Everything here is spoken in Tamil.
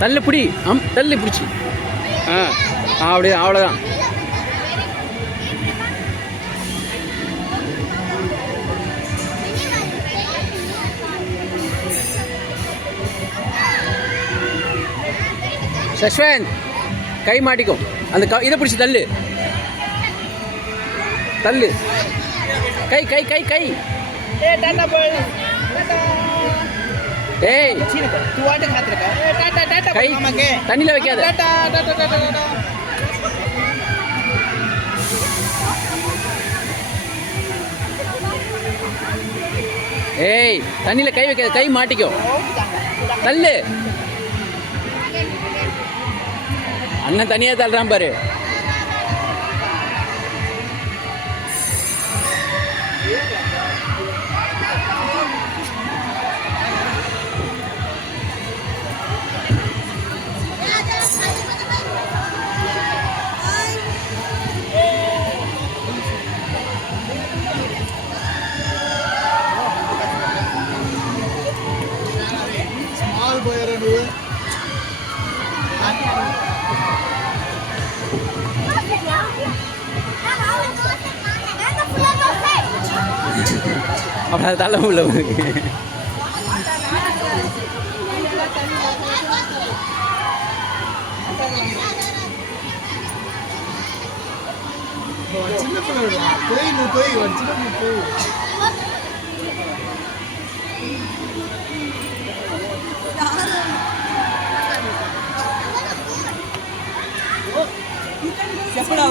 தள்ளு பிடி. தள்ளு பிடிச்சி. அப்படியே அவ்வளோதான். சஷ்வந்த் கை மாட்டிக்கும். அந்த இதை பிடிச்சி தள்ளு. தள்ளு. கை கை கை கை. ஏய் கை தண்ணியில் வைக்காத. ஏய் தண்ணியில் கை வைக்காத, கை மாட்டிக்கும். தள்ளு. அண்ணன் தனியாக தள்ளுறான் பாரு. அப்படி தள்ள முடியல உனக்கு. చెప్పడా